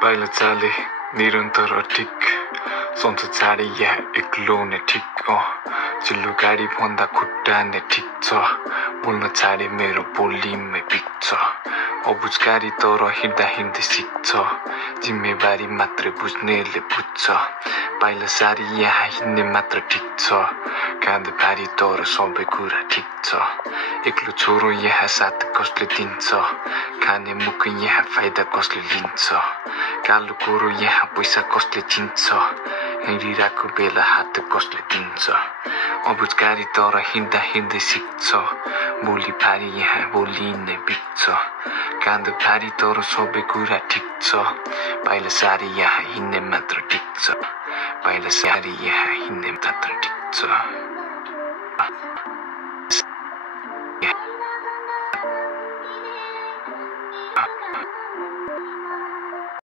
पाइला चाले निरन्तर ठिक सन्च चाँडै यहाँ एक्लो नै ठिक चिल्लो गाडी भन्दा खुट्टा नै ठिक छ बोल्न चाँडै मेरो बोलीमै बिग्छ अबुझकारी तर हिँड्दा हिँड्दै सिक्छ जिम्मेवारी मात्रै बुझ्नेले बुझ्छ पाइला सारी यहाँ हिँड्ने मात्र ठिक छ काँध भारी तर सबै कुरा ठिक छ एक्लो छोरो यहाँ साथ कसले दिन्छ खाने मुख यहाँ फाइदा कसले लिन्छ कालो कोरो यहाँ पैसा कसले चिन्छ हिँडिरहेको बेला हात कसले दिन्छ अबुझकारी तर हिँड्दा हिँड्दै सिक्छ बोली भारी यहाँ बोली नै बिग्छ काँध भारी तर सबै कुरा ठिक छ पाइला सारी यहाँ हिँड्ने मात्र ठिक छ पाइला सारी यहाँ हिँड्ने मात्र ठिक छ